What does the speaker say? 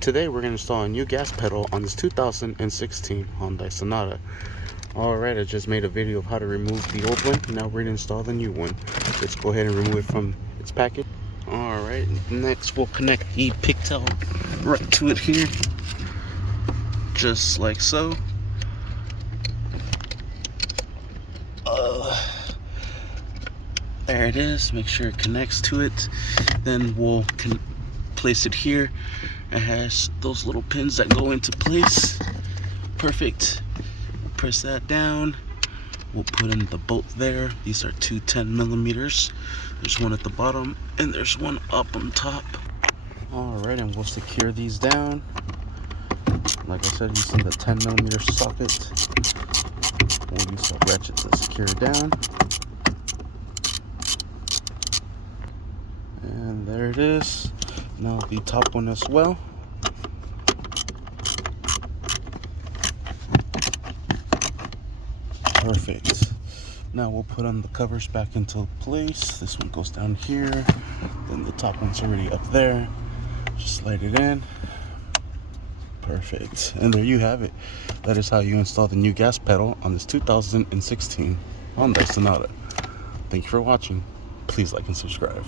Today we're going to install a new gas pedal on this 2016 Hyundai Sonata. Alright, I just made a video of how to remove the old one. Now we're going to install the new one. Let's go ahead and remove it from its package. Alright, next we'll connect the pigtail right to it here. Just like so. There it is. Make sure it connects to it. Then we'll place it here. It has those little pins that go into place. Perfect. Press that down. We'll put in the bolt there. These are two 10mm. There's one at the bottom and there's one up on top. Alright, and we'll secure these down. Like I said, using the 10mm socket. We'll use a ratchet to secure it down. And there it is. Now the top one as well. Perfect. Now we'll put on the covers back into place. This one goes down here. Then the top one's already up there. Just slide it in. Perfect. And there you have it. That is how you install the new gas pedal on this 2016 Hyundai Sonata. Thank you for watching. Please like and subscribe.